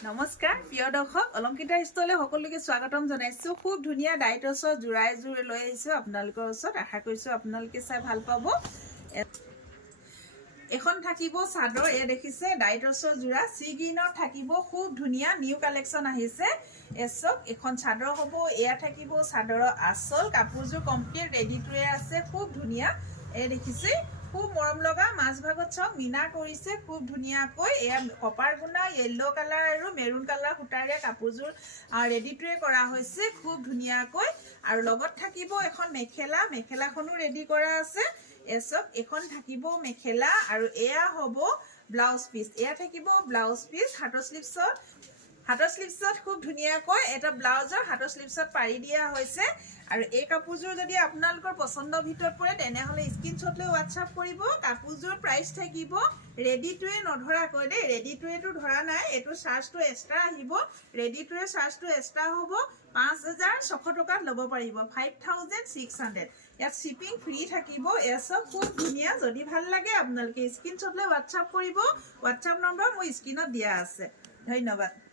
নমস্কাৰ প্ৰিয় দৰ্শক অলংকিতা ষ্টলে সকলোকে স্বাগতম জনাইছো খুব ধুনীয়া ডাইটছৰ জোৰা এযোৰ লৈ আহিছো আপোনালোকৰ ওচৰত আশা কৰিছো আপোনালোকে চাই ভাল পাব এখন থাকিব চাদৰ এ দেখিছে ডাইটছৰ জোৰা সি গ্ৰীনৰ থাকিব খুব ধুনীয়া নিউ কালেকচন আহিছে এসক এখন চাদৰ হ'ব এয়া থাকিব চাদৰৰ আচল কাপোৰযোৰ কমপ্লিট ৰেডি টু এৰ আছে খুব ধুনীয়া এ দেখিছে খুব মৰম লগা মাছ ভাগত চক মিনা কৰিছে খুব ধুনীয়াকৈ এয়া কপাৰ গুণা য়েল্লো কালাৰ আৰু মেৰুন কালাৰ সূতাৰে কাপোৰযোৰ ৰেডি টু কৰা হৈছে খুব ধুনীয়াকৈ আৰু লগত থাকিব এখন মেখেলাখনো ৰেডি কৰা আছে এসক এখন থাকিব মেখেলা আৰু এয়া হ'ব ব্লাউজ পিস এয়া থাকিব ব্লাউজ পিস হাতৰ স্লিভছত খুব ধুনীয়াকৈ এটা ব্লাউজৰ হাতৰ স্লিভছত পাৰি দিয়া হৈছে আৰু এই কাপোৰযোৰ যদি আপোনালোকৰ পছন্দৰ ভিতৰত পৰে তেনেহলে স্ক্ৰিনশ্বট লৈ WhatsApp কৰিব কাপোৰযোৰ প্ৰাইস থাকিব ৰেডি টু এ নধৰাকৈ দে ৰেডি টু এটো ধৰা নাই এটো চাৰ্জটো এক্সট্ৰা আহিব ৰেডি টু এ চাৰ্জটো এক্সট্ৰা হ'ব 5600 টকাত ল'ব পাৰিব 5600 ইয়াত শিপিং ফ্ৰী থাকিব এসব খুব ধুনীয়া যদি ভাল লাগে আপোনালোকে স্ক্ৰিনশ্বট লৈ WhatsApp কৰিব WhatsApp নম্বৰ মোৰ স্ক্ৰিনত দিয়া আছে ধন্যবাদ